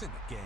It's in the game.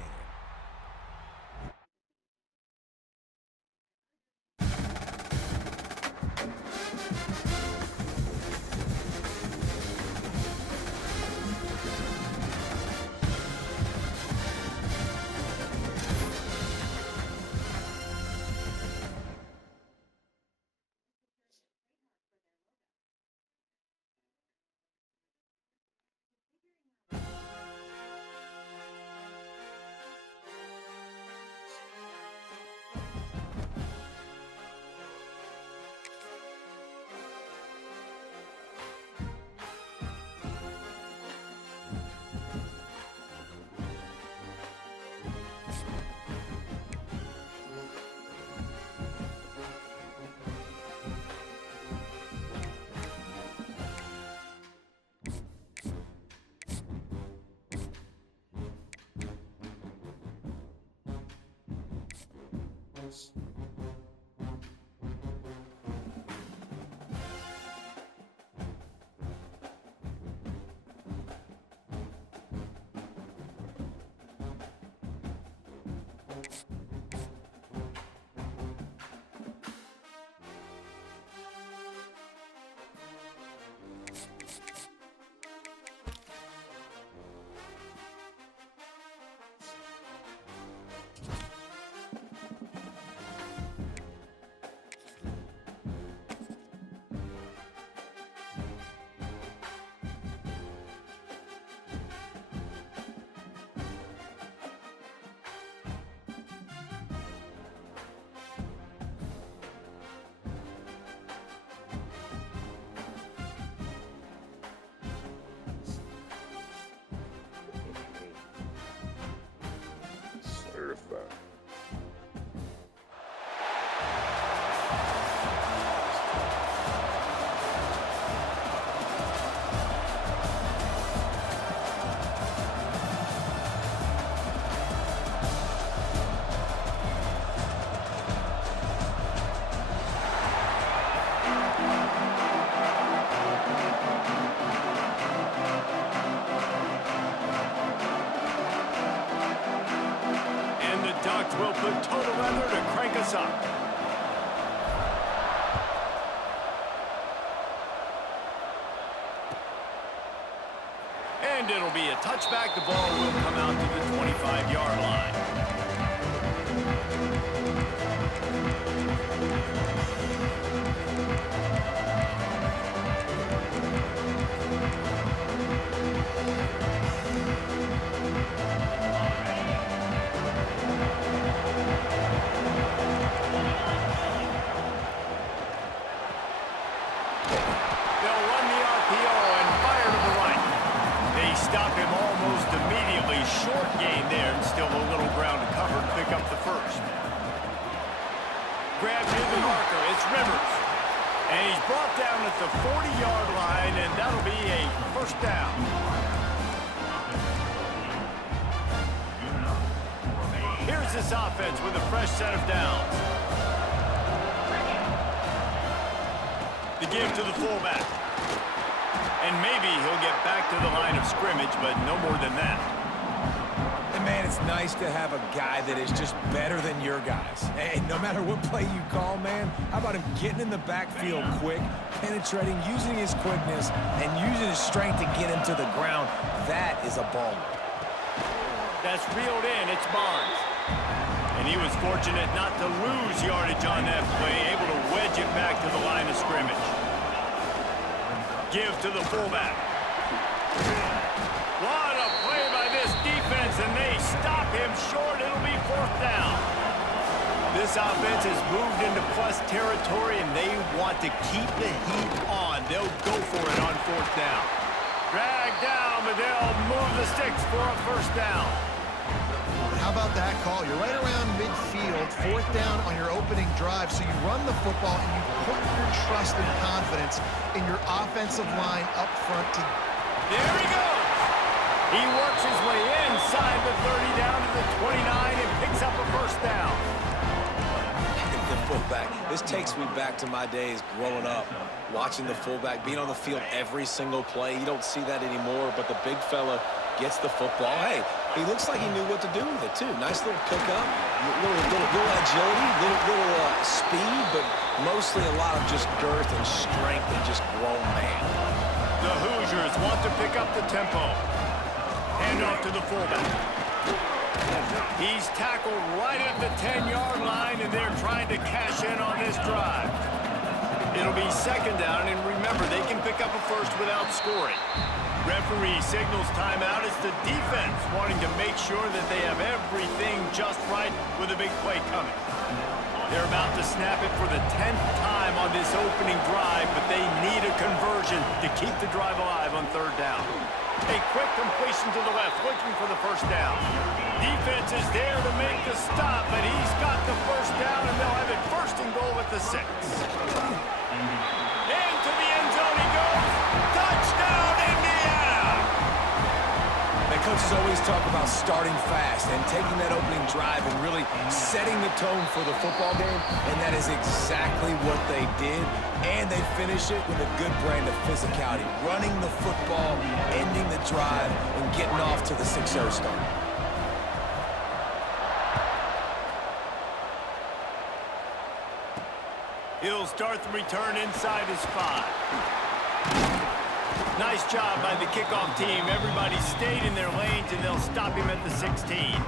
Certified. Ducks will put total weather to crank us up. And it'll be a touchback. The ball will come out to the 25-yard line. Stop him almost immediately. Short gain there, and still a little ground to cover to pick up the first. Grab near the marker. It's Rivers. And he's brought down at the 40-yard line, and that'll be a first down. Here's this offense with a fresh set of downs. The give to the fullback. And maybe he'll get back to the line of scrimmage, but no more than that. And man, it's nice to have a guy that is just better than your guys. Hey, no matter what play you call, man, how about him getting in the backfield quick, penetrating, using his quickness, and using his strength to get him to the ground? That is a baller. That's reeled in. It's Barnes. And he was fortunate not to lose yardage on that play, able to wedge it back to the line of scrimmage. Give to the fullback. What a play by this defense, and they stop him short. It'll be fourth down. This offense has moved into plus territory, and they want to keep the heat on. They'll go for it on fourth down. Drag down, but they'll move the sticks for a first down. How about that call? You're right around midfield, fourth down on your opening drive, so you run the football and you put your trust and confidence in your offensive line up front. There he goes. He works his way inside the 30 down to the 29 and picks up a first down. The fullback. This takes me back to my days growing up, watching the fullback being on the field every single play. You don't see that anymore, but the big fella gets the football. Hey, He looks like he knew what to do with it, too. Nice little pickup, little agility, little speed, but mostly a lot of just girth and strength and just grown man. The Hoosiers want to pick up the tempo. Hand off to the fullback. He's tackled right at the 10-yard line, and they're trying to cash in on this drive. It'll be second down, and remember, they can pick up a first without scoring. Referee signals timeout. It's the defense wanting to make sure that they have everything just right with a big play coming. They're about to snap it for the 10th time on this opening drive, but they need a conversion to keep the drive alive on third down. A quick completion to the left, looking for the first down. Defense is there to make the stop, but he's got the first down, and they'll have it first and goal at the 6. Into the end zone he goes. Touchdown, Indiana! The coaches always talk about starting fast and taking that opening drive and really setting the tone for the football game, and that is exactly what they did. And they finish it with a good brand of physicality, running the football, ending the drive, and getting off to the 6-0 start. He'll start the return inside his 5. Nice job by the kickoff team. Everybody stayed in their lanes, and they'll stop him at the 16.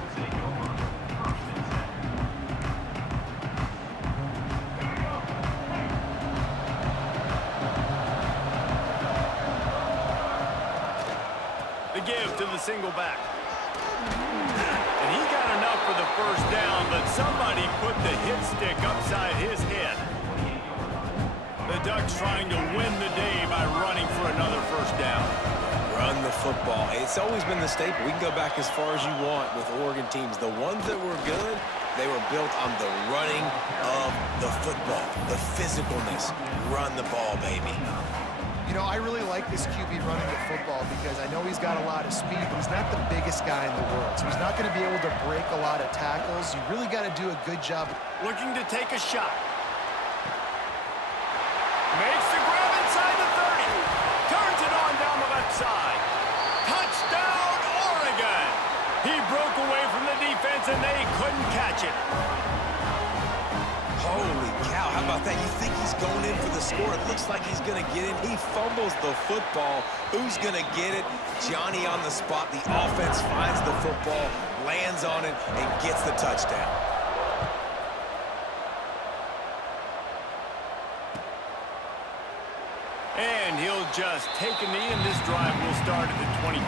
The give to the single back. And he got enough for the first down, but somebody put the hit stick upside his head. The Ducks trying to win the day by running for another first down. Run the football. It's always been the staple. We can go back as far as you want with Oregon teams. The ones that were good, they were built on the running of the football, the physicalness. Run the ball, baby. You know, I really like this QB running the football because I know he's got a lot of speed, but he's not the biggest guy in the world. So he's not going to be able to break a lot of tackles. You really got to do a good job. Looking to take a shot. Makes the grab inside the 30. Turns it on down the left side. Touchdown, Oregon! He broke away from the defense, and they couldn't catch it. Holy cow, how about that? You think he's going in for the score. It looks like he's going to get it. He fumbles the football. Who's going to get it? Johnny on the spot. The offense finds the football, lands on it, and gets the touchdown. And he'll just take a knee, and this drive will start at the 25.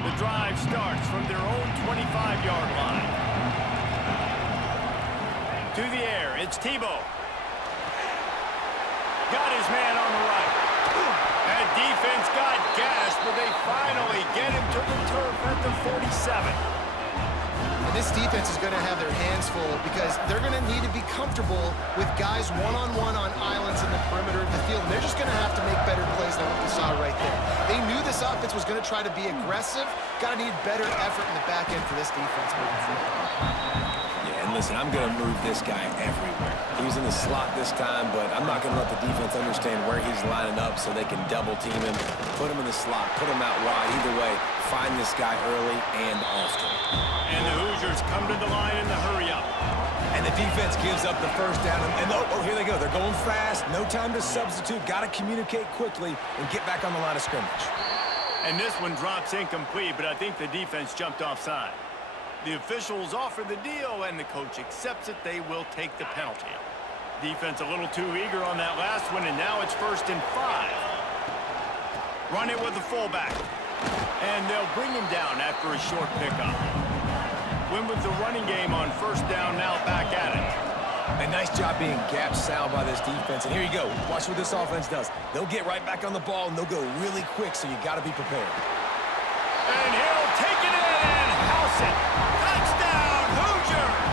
The drive starts from their own 25-yard line. To the air, it's Tebow. Got his man on the right. That defense got gashed, but they finally get him to the turf at the 47. This defense is going to have their hands full because they're going to need to be comfortable with guys one-on-one on islands in the perimeter of the field. And they're just going to have to make better plays than what we saw right there. They knew this offense was going to try to be aggressive. Got to need better effort in the back end for this defense moving forward. Yeah, and listen, I'm going to move this guy everywhere. He was in the slot this time, but I'm not going to let the defense understand where he's lining up so they can double team him, put him in the slot, put him out wide. Either way, find this guy early and often. And the Hoosiers come to the line in the hurry-up. And the defense gives up the first down. And oh, here they go. They're going fast. No time to substitute. Got to communicate quickly and get back on the line of scrimmage. And this one drops incomplete, but I think the defense jumped offside. The officials offer the deal, and the coach accepts it. They will take the penalty. Defense a little too eager on that last one, and now it's 1st and 5. Run it with the fullback. And they'll bring him down after a short pickup. Win with the running game on first down, now back at it. A nice job being gap sound by this defense. And here you go. Watch what this offense does. They'll get right back on the ball, and they'll go really quick, so you got to be prepared. And he'll take it in and house it. Touchdown, Hoosiers!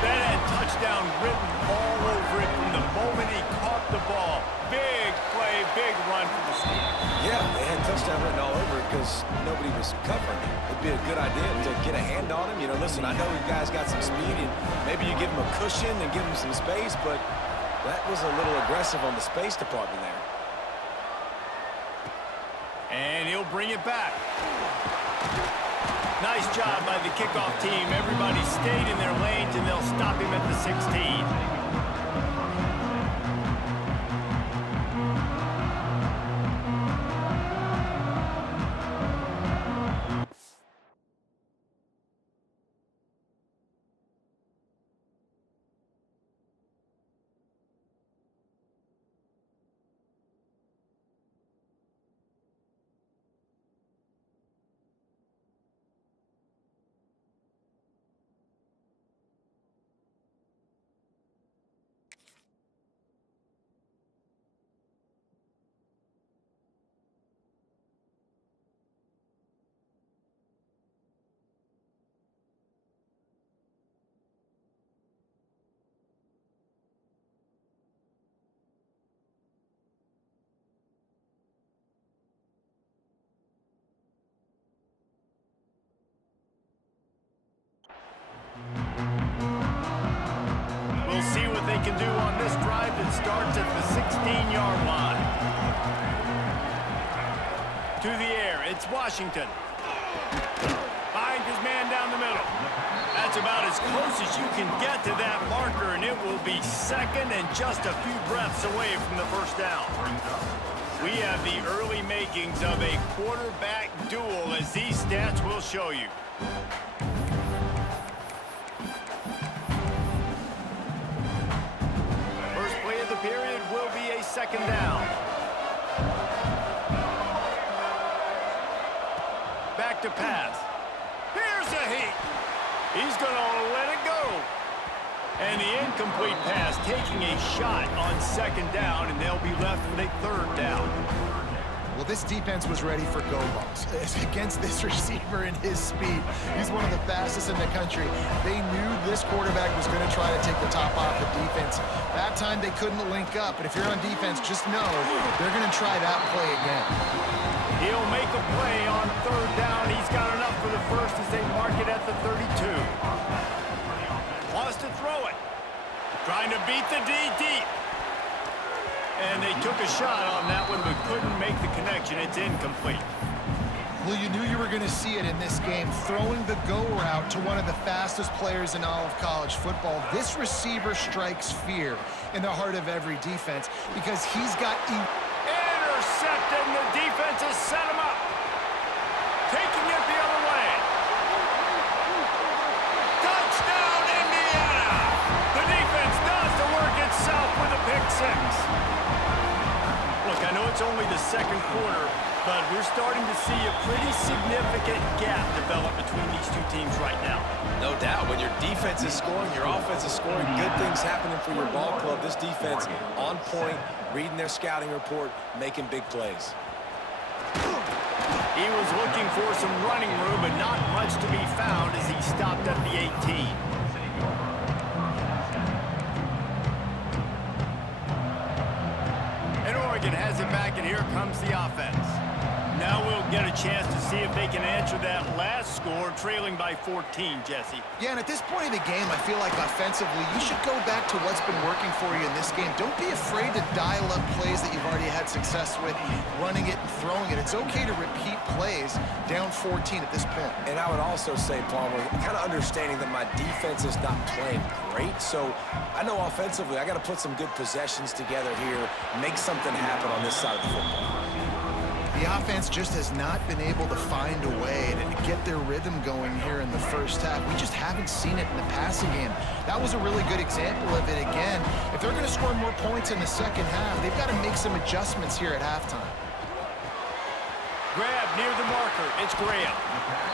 That had touchdown written all over it from the moment he caught the ball. Big play, big run for the Steelers. Yeah, they had touchdown written all over it because nobody was covering it. It'd be a good idea to to get a hand on him. You know, listen, I know you guys got some speed, and maybe you give him a cushion and give him some space, but that was a little aggressive on the space department there. And he'll bring it back. Nice job by the kickoff team. Everybody stayed in their lanes, and they'll stop him at the 16. We'll see what they can do on this drive that starts at the 16-yard line. To the air, it's Washington. Finds his man down the middle. That's about as close as you can get to that marker, and it will be second and just a few breaths away from the first down. We have the early makings of a quarterback duel, as these stats will show you. First play of the period will be a second down. Back to pass. Here's a heat. He's going to let it go. And the incomplete pass taking a shot on second down, and they'll be left with a third down. Well, this defense was ready for go balls. Against this receiver and his speed, he's one of the fastest in the country. They knew this quarterback was going to try to take the top off the defense. That time they couldn't link up, but if you're on defense, just know they're going to try that play again. He'll make a play on third down. He's got enough for the first as they mark it at the 32. Wants to throw it. Trying to beat the D deep. And they took a shot on that one, but couldn't make the connection. It's incomplete. Well, you knew you were going to see it in this game, throwing the go route to one of the fastest players in all of college football. This receiver strikes fear in the heart of every defense because he's got... Intercepted, and the defense has set him up. Taking it the other way. Touchdown, Indiana! The defense does the work itself with a pick six. Look, I know it's only the second quarter, but we're starting to see a pretty significant gap develop between these two teams right now. No doubt. When your defense is scoring, your offense is scoring, good things happening for your ball club. This defense on point, reading their scouting report, making big plays. He was looking for some running room, but not much to be found as he stopped at the 18. And Oregon has it back, and here comes the offense. Now we'll get a chance to see if they can answer that last score, trailing by 14, Jesse. Yeah, and at this point of the game, I feel like offensively, you should go back to what's been working for you in this game. Don't be afraid to dial up plays that you've already had success with, running it and throwing it. It's okay to repeat plays down 14 at this point. And I would also say, Palmer, kind of understanding that my defense is not playing great, so I know offensively I got to put some good possessions together here, make something happen on this side of the football. The offense just has not been able to find a way to get their rhythm going here in the first half. We just haven't seen it in the passing game. That was a really good example of it again. If they're going to score more points in the second half, they've got to make some adjustments here at halftime. Grab near the marker. It's Graham.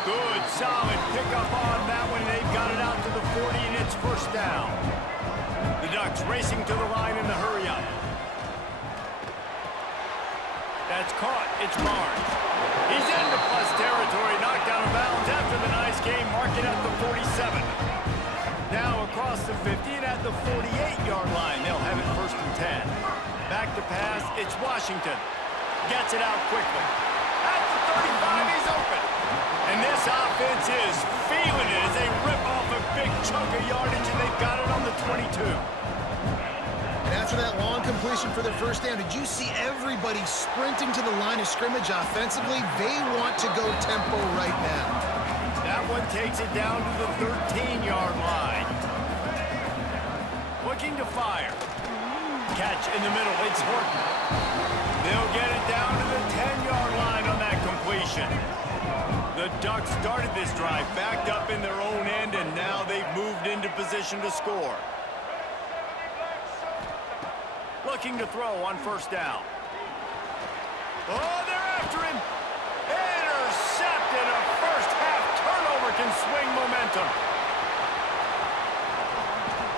Good, solid pickup on that one. They've got it out to the 40, and it's first down. The Ducks racing to the line in the hurry-up. That's caught. It's Barnes. He's into plus territory, knocked out of bounds after the nice game, marking at the 47. Now across the 50 and at the 48-yard line. They'll have it first and 10. Back to pass. It's Washington. Gets it out quickly. At the 35, he's open. And this offense is feeling it as they rip off a big chunk of yardage, and they've got it on the 22. And after that long completion for the first down, did you see everybody sprinting to the line of scrimmage offensively? They want to go tempo right now. That one takes it down to the 13-yard line. Looking to fire. Catch in the middle. It's Horton. They'll get it down to the 10-yard line on that completion. The Ducks started this drive backed up in their own end, and now they've moved into position to score. Looking to throw on first down. Oh, they're after him. Intercepted. A first-half turnover can swing momentum.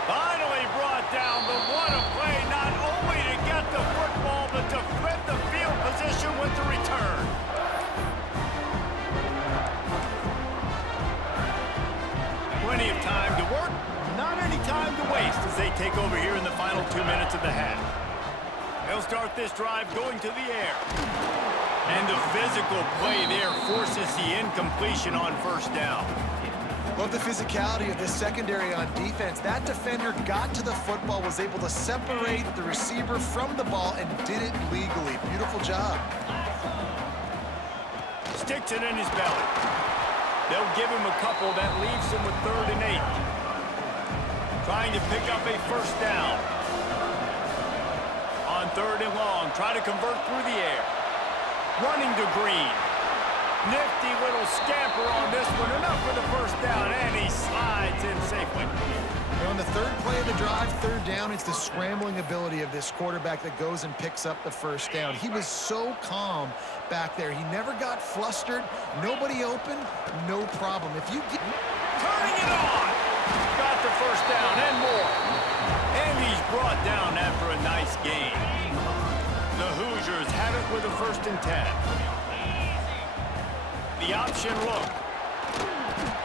Finally brought down, but what a play, not only to get the football, but to flip the field position with the return. Plenty of time to work, not any time to waste as they take over here in the final 2 minutes of the half. They'll start this drive going to the air. And the physical play there forces the incompletion on first down. Love the physicality of this secondary on defense. That defender got to the football, was able to separate the receiver from the ball, and did it legally. Beautiful job. Sticks it in his belly. They'll give him a couple. That leaves him with 3rd and 8. Trying to pick up a first down. On 3rd and long, try to convert through the air. Running to Green. Nifty little scamper on this one. Enough for the first down, and he slides in safely. And on the 3rd play of the drive, 3rd down, it's the scrambling ability of this quarterback that goes and picks up the first down. He was so calm back there. He never got flustered. Nobody open, no problem. If you get... Turning it on! Got the first down and more. And he's brought down after a nice gain. The Hoosiers have it with a 1st and 10. The option look.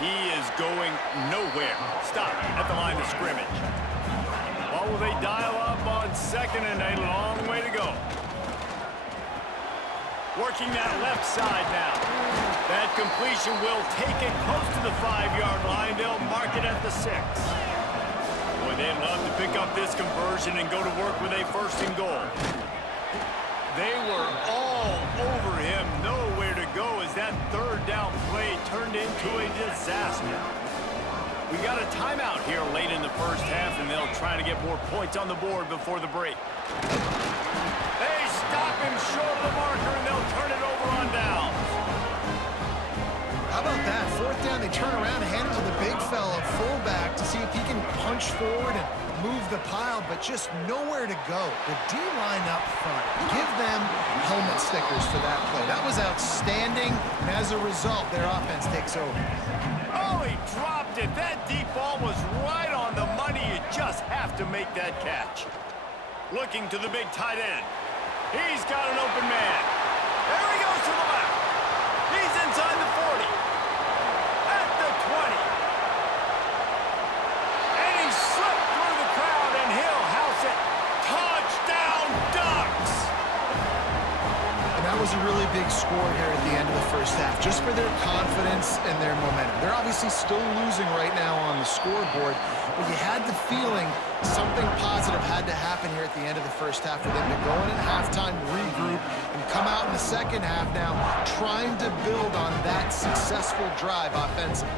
He is going nowhere. Stop at the line of scrimmage. What will they dial up on 2nd and a long way to go? Working that left side now. That completion will take it close to the 5-yard line. They'll mark it at the 6. Boy, they'd love to pick up this conversion and go to work with a 1st and goal. They were all over him, nowhere to go as that 3rd down play turned into a disaster. We got a timeout here late in the first half, and they'll try to get more points on the board before the break. They stop him short of the marker, and they'll turn it over on downs. How about that? 4th down, they turn around and hand it to the big fella, fullback, to see if he can punch forward and move the pile, but just nowhere to go. The D-line up front, give them helmet stickers for that play. That was outstanding, and as a result, their offense takes over. Oh, he dropped it. That deep ball was right on the money. You just have to make that catch. Looking to the big tight end. He's got an open man. There he goes to the left. He's inside the 40. At the 20. And he slipped through the crowd, and he'll house it. Touchdown, Ducks! And that was a really big score here at the end of the first half, just for their confidence and their momentum. They're obviously still losing right now on the scoreboard, but you had the feeling something positive had to happen here at the end of the first half for them to go in at halftime, regroup, and come out in the second half now trying to build on that successful drive offensively.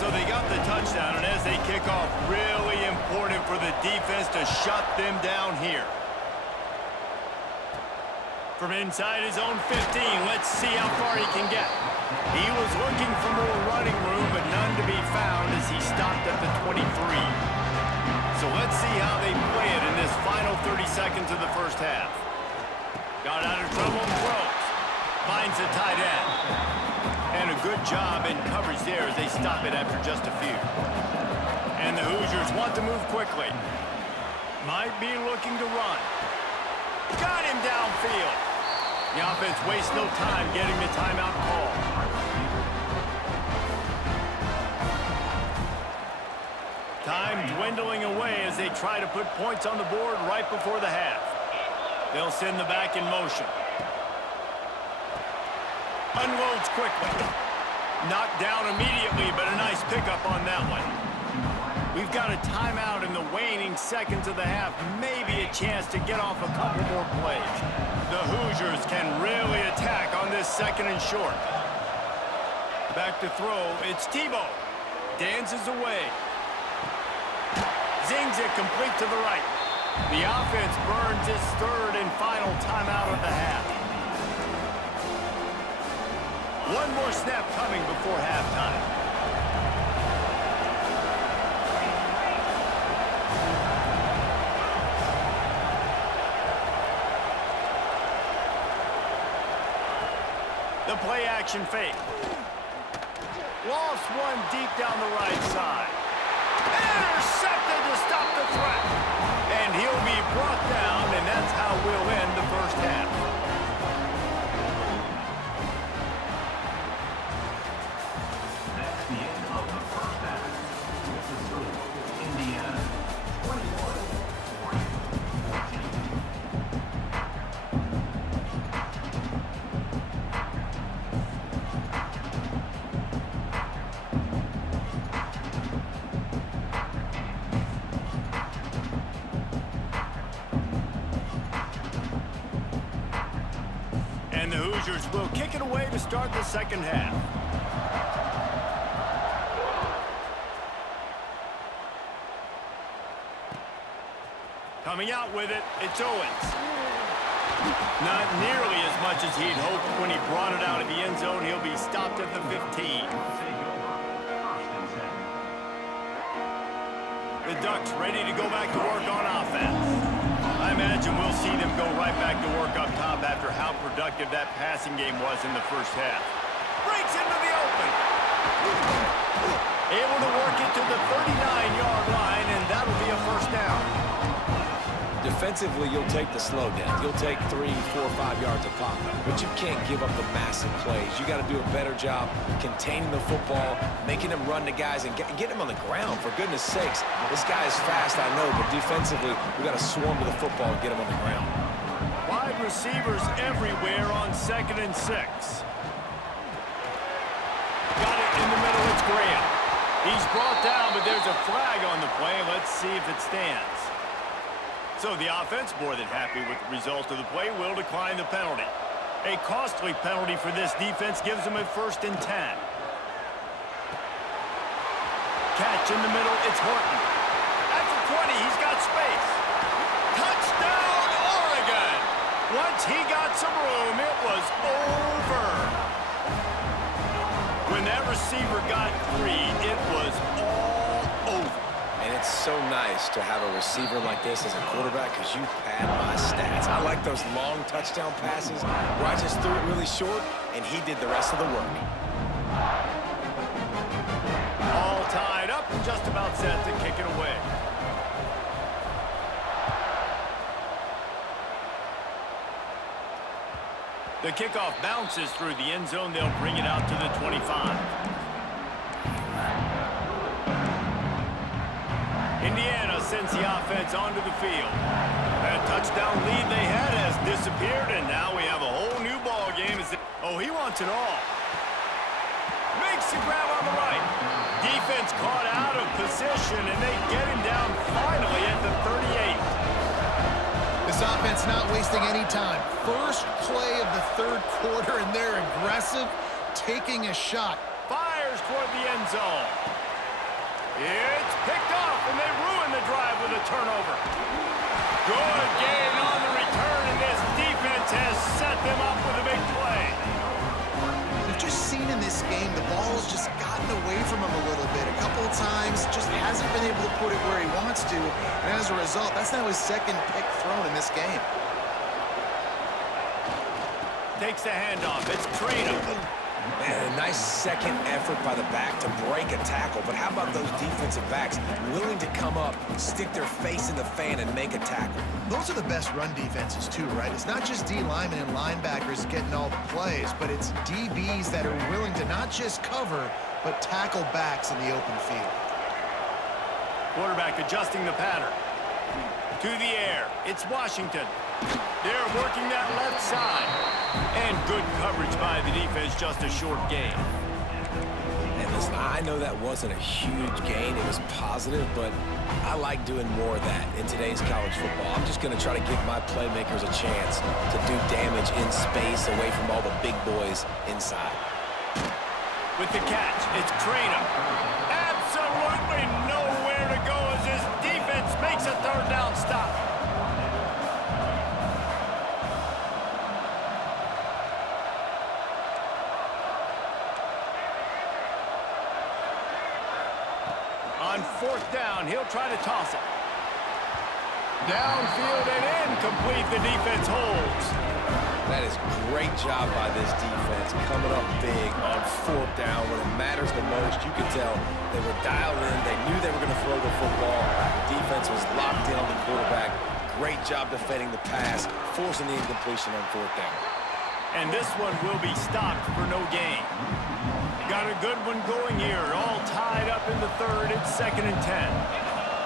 So they got the touchdown, and as they kick off, really important for the defense to shut them down here. From inside his own 15, let's see how far he can get. He was looking for more running room, but none to be found as he stopped at the 23. So let's see how they play it in this final 30 seconds of the first half. Got out of trouble and throws. Finds the tight end. And a good job in coverage there as they stop it after just a few. And the Hoosiers want to move quickly. Might be looking to run. Got him downfield. The offense wastes no time getting the timeout call. Time dwindling away as they try to put points on the board right before the half. They'll send the back in motion. Unloads quickly. Knocked down immediately, but a nice pickup on that one. We've got a timeout in the waning seconds of the half. Maybe a chance to get off a couple more plays. The Hoosiers can really attack on this 2nd and short. Back to throw. It's Tebow. Dances away. Zings it complete to the right. The offense burns its 3rd and final timeout of the half. One more snap coming before halftime. The play action fake. Lofts one deep down the right side. Intercepted to stop the threat. And he'll be brought down, and that's how we'll end the first half. That's the end of the first half. With the score, Indiana 21-14. And the Hoosiers will kick it away to start the 2nd half. Coming out with it, it's Owens. Not nearly as much as he'd hoped when he brought it out of the end zone. He'll be stopped at the 15. The Ducks ready to go back to work on offense. I imagine we'll see them go right back to work up top after how productive that passing game was in the first half. Breaks into the open. Able to work it to the 39-yard line, and that'll be a first down. Defensively, you'll take the slow down. You'll take 3, 4, 5 yards of pop, but you can't give up the massive plays. You got to do a better job containing the football, making them run to guys, and get him on the ground. For goodness sakes, this guy is fast, I know, but defensively, we got to swarm to the football and get him on the ground. Wide receivers everywhere on 2nd and 6. Got it in the middle. It's Graham. He's brought down, but there's a flag on the play. Let's see if it stands. So the offense, more than happy with the result of the play, will decline the penalty. A costly penalty for this defense gives them a 1st and 10. Catch in the middle, it's Horton. At the 20, he's got space. Touchdown, Oregon! Once he got some room, it was over. When that receiver got free, it was all over. And it's so nice to have a receiver like this as a quarterback because you pad my stats. I like those long touchdown passes where I just threw it really short and he did the rest of the work. All tied up and just about set to kick it away. The kickoff bounces through the end zone. They'll bring it out to the 25. Indiana sends the offense onto the field. That touchdown lead they had has disappeared, and now we have a whole new ball game. Oh, he wants it all. Makes the grab on the right. Defense caught out of position, and they get him down finally at the 38. This offense not wasting any time. First play of the 3rd quarter, and they're aggressive, taking a shot. Fires toward the end zone. It's picked off, and they ruin the drive with a turnover. Good gain on the return, and this defense has set them up with a big play. We've just seen in this game the ball's just gotten away from him a little bit. A couple of times, just hasn't been able to put it where he wants to, and as a result, that's now his 2nd pick thrown in this game. Takes the handoff. It's Trainer. Man, a nice second effort by the back to break a tackle. But how about those defensive backs willing to come up, stick their face in the fan, and make a tackle? Those are the best run defenses, too, right? It's not just D linemen and linebackers getting all the plays, but it's DBs that are willing to not just cover, but tackle backs in the open field. Quarterback adjusting the pattern. To the air. It's Washington. They're working that left side. And good coverage by the defense, just a short gain. And listen, I know that wasn't a huge gain. It was positive, but I like doing more of that in today's college football. I'm just going to try to give my playmakers a chance to do damage in space away from all the big boys inside. With the catch, it's Trainer. Absolutely nowhere to go as his defense makes a third down stop. On fourth down, he'll try to toss it. Downfield and incomplete, the defense holds. That is great job by this defense, coming up big on fourth down when it matters the most. You could tell they were dialed in. They knew they were going to throw the football. The defense was locked in on the quarterback. Great job defending the pass, forcing the incompletion on fourth down. And this one will be stopped for no gain. Got a good one going here, all tied up in the third. It's 2nd and 10.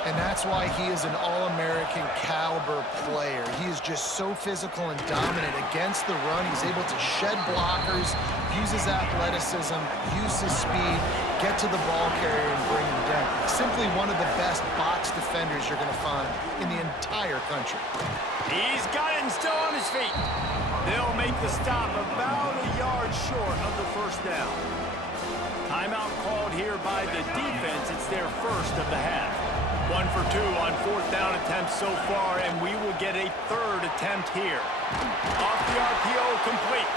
And that's why he is an All-American caliber player. He is just so physical and dominant against the run. He's able to shed blockers, use his athleticism, use his speed, get to the ball carrier and bring him down. Simply one of the best box defenders you're going to find in the entire country. He's got it and still on his feet. They'll make the stop about a yard short of the first down. Timeout called here by the defense. It's their first of the half. 1 for 2 on fourth down attempts so far, and we will get a third attempt here. Off the RPO, complete.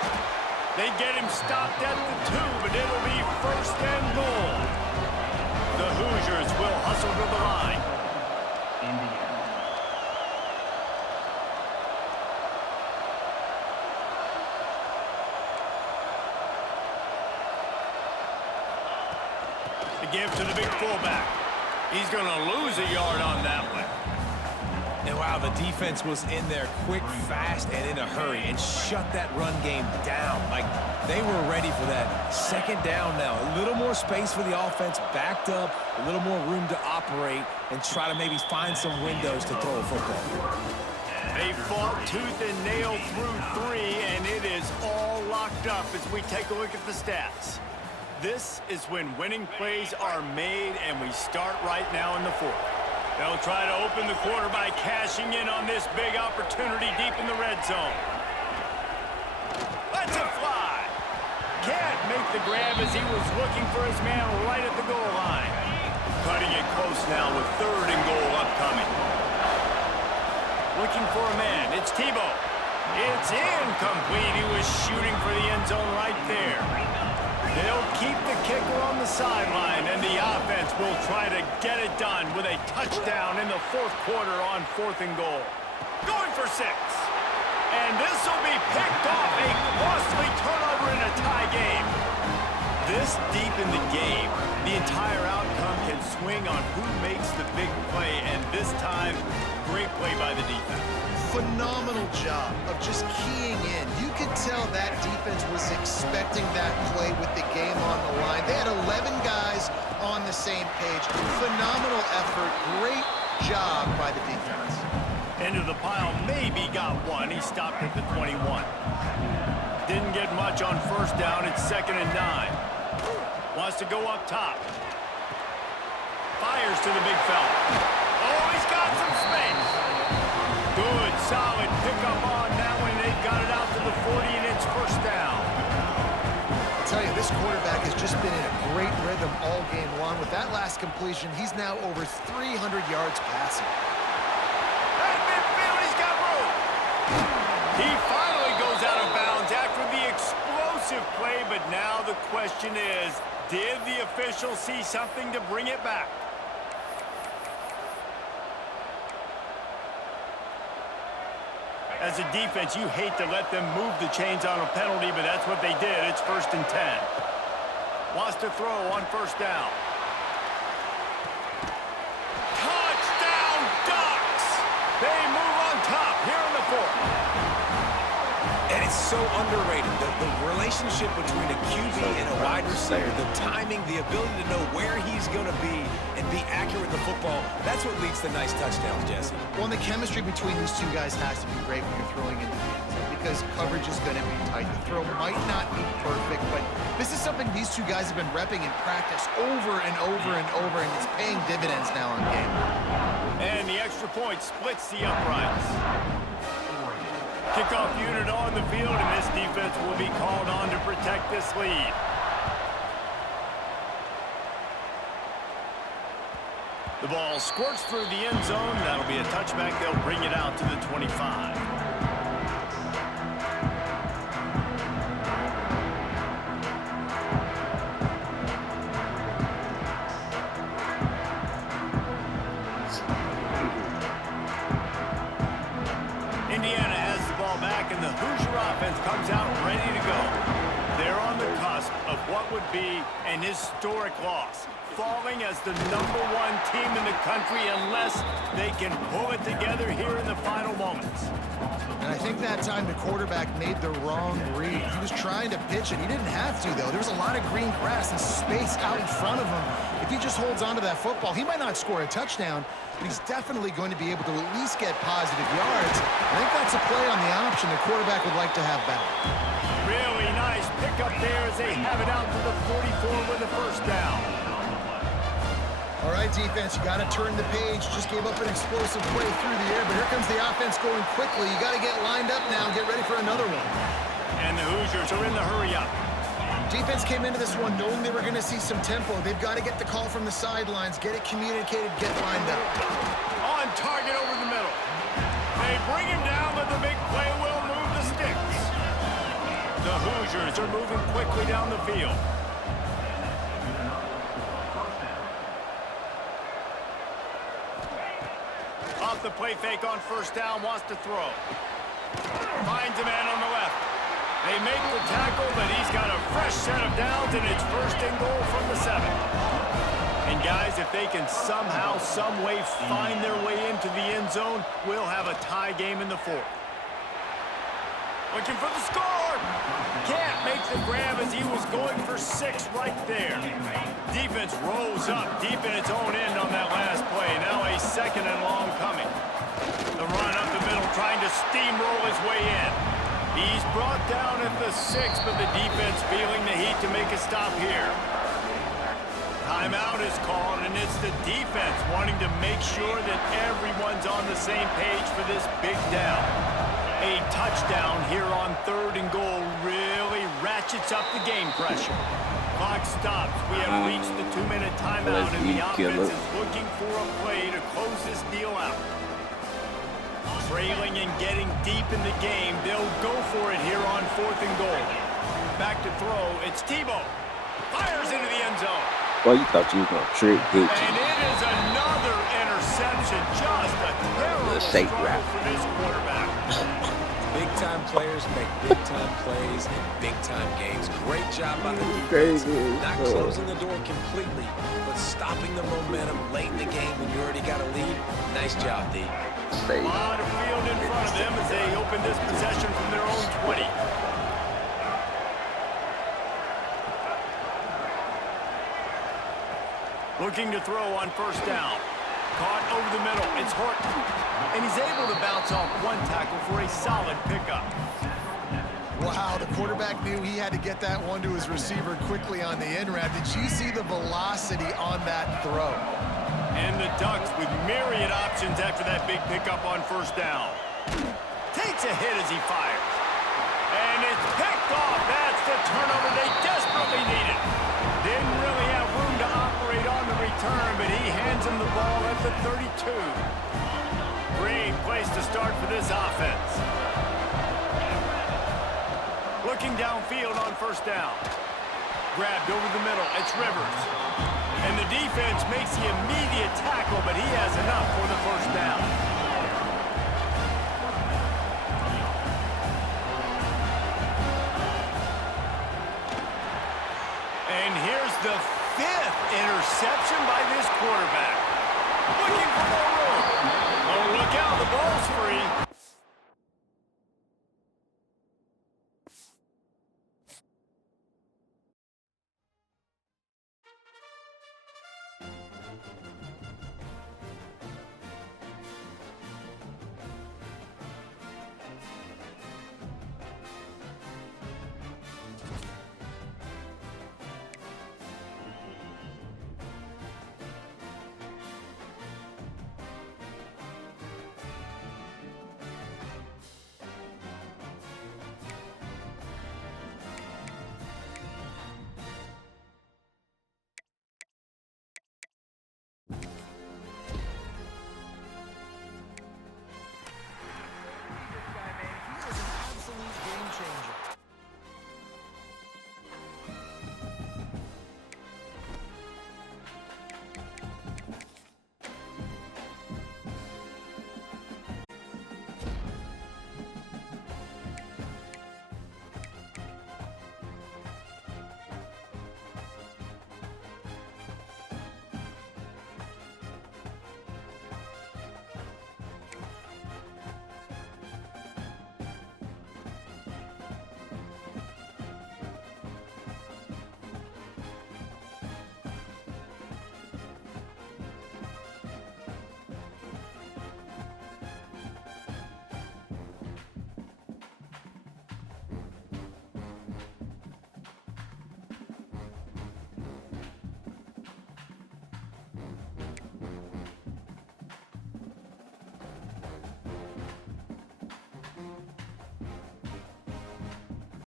They get him stopped at the 2, but it'll be 1st and goal. The Hoosiers will hustle to the line. Indiana. The give to the big fullback. He's going to lose a yard on that one. And wow, the defense was in there quick, fast, and in a hurry and shut that run game down. Like, they were ready for that 2nd down now. A little more space for the offense, backed up, a little more room to operate and try to maybe find some windows to throw a football. They fought tooth and nail through 3, and it is all locked up as we take a look at the stats. This is when winning plays are made, and we start right now in the 4th. They'll try to open the quarter by cashing in on this big opportunity deep in the red zone. Let's it fly. Can't make the grab as he was looking for his man right at the goal line. Cutting it close now with 3rd and goal upcoming. Looking for a man. It's Tebow. It's incomplete. He was shooting for the end zone right there. They'll keep the kicker on the sideline, and the offense will try to get it done with a touchdown in the 4th quarter on 4th and goal. Going for 6. And this will be picked off. A costly turnover in a tie game. This deep in the game, the entire outcome can swing on who makes the big play, and this time, great play by the defense. Phenomenal job of just keying in. You could tell that defense was expecting that play with the game on the line. They had 11 guys on the same page. Phenomenal effort. Great job by the defense. Into the pile, maybe got one. He stopped at the 21. Didn't get much on 1st down. It's 2nd and 9. Wants to go up top. Fires to the big fella. Oh, he's got some space. Good, solid pickup on that one. They've got it out to the 40, and it's 1st down. I'll tell you, this quarterback has just been in a great rhythm all game long. With that last completion, he's now over 300 yards passing. At midfield, he's got room. He finally goes out of bounds after the explosive play, but now the question is, did the official see something to bring it back? As a defense, you hate to let them move the chains on a penalty, but that's what they did. It's 1st and 10. Wants to throw on 1st down. Touchdown, Ducks! They move on top here in the 4th. And it's so underrated. The relationship between a QB and a wide receiver, the timing, the ability to know where he's going to be and be accurate with the football, that's what leads to nice touchdowns, Jesse. Well, and the chemistry between these two guys has to be great when you're throwing into the end zone because coverage is going to be tight. The throw might not be perfect, but this is something these two guys have been repping in practice over and over and over, and it's paying dividends now on game. And the extra point splits the uprights. Kickoff unit on the field, and this defense will be called on to protect this lead. The ball squirts through the end zone. That'll be a touchback. They'll bring it out to the 25. Indiana has the ball back, and the Hoosier offense comes out ready to go. They're on the cusp of what would be an historic loss, falling as the #1 team in the country unless they can pull it together here in the final moments. And I think that time the quarterback made the wrong read. He was trying to pitch it. He didn't have to, though. There was a lot of green grass and space out in front of him. If he just holds on to that football, he might not score a touchdown, but he's definitely going to be able to at least get positive yards. I think that's a play on the option the quarterback would like to have back. Really nice pickup there as they have it out to the 44 with a first down. All right, defense, you got to turn the page. Just gave up an explosive play through the air, but here comes the offense going quickly. You got to get lined up now and get ready for another one. And the Hoosiers are in the hurry up. Defense came into this one knowing they were going to see some tempo. They've got to get the call from the sidelines, get it communicated, get lined up. On target over the middle. They bring him down, but the big play will move the sticks. The Hoosiers are moving quickly down the field. Off the play fake on first down, wants to throw. Finds a man on the left. They make the tackle, but he's got a fresh set of downs, and it's first and goal from the 7. And guys, if they can somehow, some way find their way into the end zone, we'll have a tie game in the 4th. Looking for the score. Can't make the grab as he was going for 6 right there. Defense rolls up deep in its own end on that last play. Now a 2nd and long coming. The run up the middle, trying to steamroll his way in. He's brought down at the 6, but the defense feeling the heat to make a stop here. Timeout is called, and it's the defense wanting to make sure that everyone's on the same page for this big down. A touchdown here on 3rd and goal really ratchets up the game pressure. Clock stops. We have reached the 2-minute timeout, and the offense is looking for a play to close this deal out. Trailing and getting deep in the game, they'll go for it here on 4th and goal. Back to throw, it's Tebow. Fires into the end zone. Well, you thought you was going to trick, did you? And it is another interception. Just a terrible struggle for this quarterback. Big-time players make big-time plays in big-time games. Great job by the defense. Not closing the door completely, but stopping the momentum late in the game when you already got a lead. Nice job, D. A lot of field in front of them as they open this possession from their own 20. Looking to throw on first down. Caught over the middle. It's Horton. And he's able to bounce off one tackle for a solid pickup. Wow, the quarterback knew he had to get that one to his receiver quickly on the end route. Did you see the velocity on that throw? And the Ducks with myriad options after that big pickup on first down. Takes a hit as he fires. And it's picked off. That's the turnover they desperately needed. Didn't really have room to operate on the return, but he hands him the ball at the 32. Great place to start for this offense. Looking downfield on first down. Grabbed over the middle. It's Rivers. And the defense makes the immediate tackle, but he has enough for the first down. And here's the 5th interception by this quarterback. Looking for more room. Oh, look out, the ball's free.